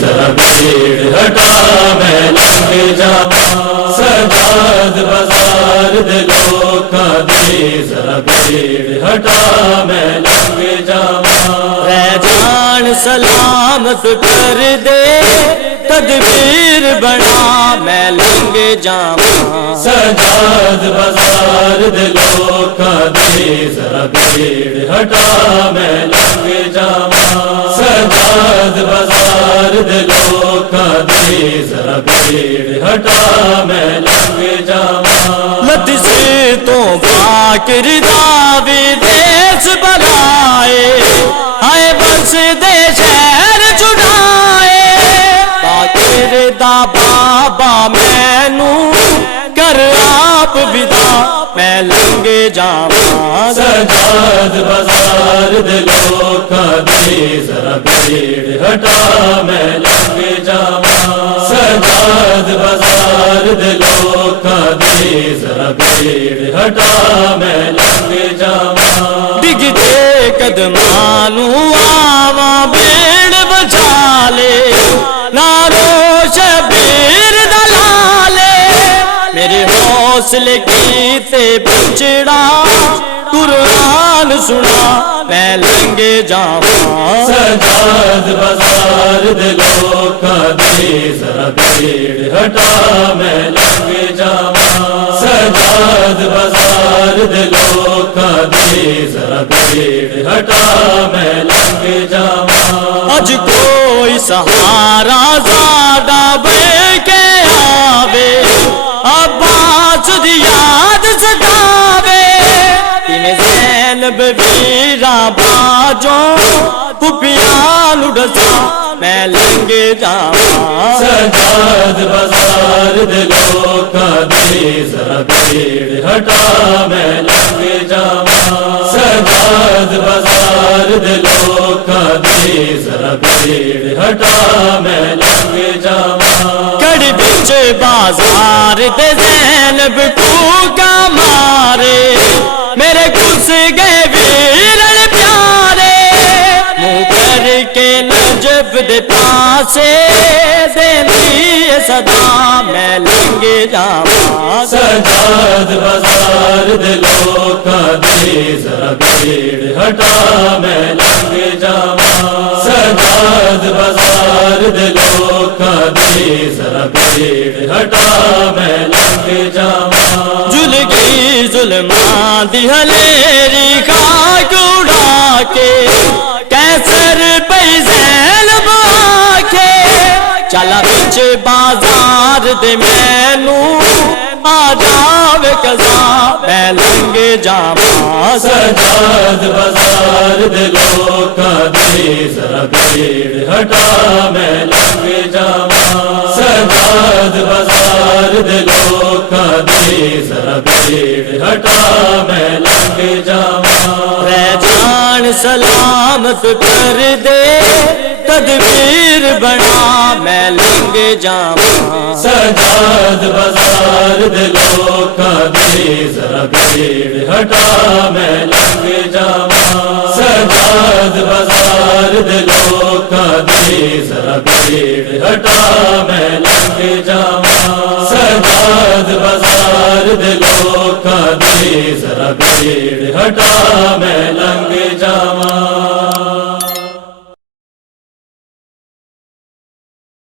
जरा भीड़ हटा मैं लंघ जावा सजाद बाजार दे लोकां दी जरा भीड़ हटा मैं लंघ जावा रह जान सलामत कर दे तदबीर बना मैं लंघ जावा सजाद बाजार दे लोकां दी जरा भीड़ हटा मैं लंघ जावा सजाद बाजार दे लोकां दी जरा भीड़ हटा मैं लंघ जावा लत से तो बाकिर दावी देश बनाए आए बस दे शहर छुड़ाए बाकिर दा बाबा मैनू कर आप विदा मैं लंघ जावा सजाद बाजार दे लोकां दी जरा भीड़ हटा मैं लंघ जावा सजाद बाजार दे लोकां दी जरा भीड़ हटा मैं लंघ जावा डिगते कदमानू आवा भेड़ बचा ले नारो शबीर दलाले मेरे हौसले कीते पिछड़ा कुरान सुना मैं लंघ जावा सजाद बाजार दे लोकां दी जरा भीड़ हटा मैं लंघ जावा सजाद बाजार दे लोकां दी जरा भीड़ हटा मैं लंघ जावा अज कोई सहारा ज़्यादा बन के आवे अब्बास दी याद सतावे तिने ज़ैनब वीरा बाजो पुपियां उड़सा मैं लंघ जावा सजाद बाजार दे लोकां दी जरा भीड़ हटा मैं लंघ जावा सजाद बाजार दे लोकां दी जरा भीड़ हटा मैं लंघ जावा कड़ी बिच बाजार दे ज़ैनब कूका मारे मेरे घुस गए वीरन प्यारे मुँह करके नजफ दे पासे देंदी सदा मैं लंघ जावा सजाद बाजार दे लोकां दी जरा भीड़ हटा मैं लंघ जावा सजाद बाजार दे लोकां दी जरा भीड़ हटा मैं लंघ जावा जुल गई जुल्मां दी हलेरी खाक उड़ा के कैसर पई ज़ैनब आखे चला बिच बाजार दे मैनू आ जावे कज़ा मैं लंघ जावा सजाद बाजार दे लोकां दी जरा भीड़ हटा मैं लंघ जावा सजाद बाजार दे लोकां दी जरा भीड़ हटा मैं लंघ जावा रह जान सलामत कर दे तदबीर बना मैं लंघ जावा सजाद बाजार दे लोकां दी जरा भीड़ हटा मैं लंघ जावा सजाद बाजार दे लोकां दी जरा भीड़ हटा मैं लंघ जावा सजाद बाजार दे लोकां दी जरा भीड़ हटा मैं लंघ जावा।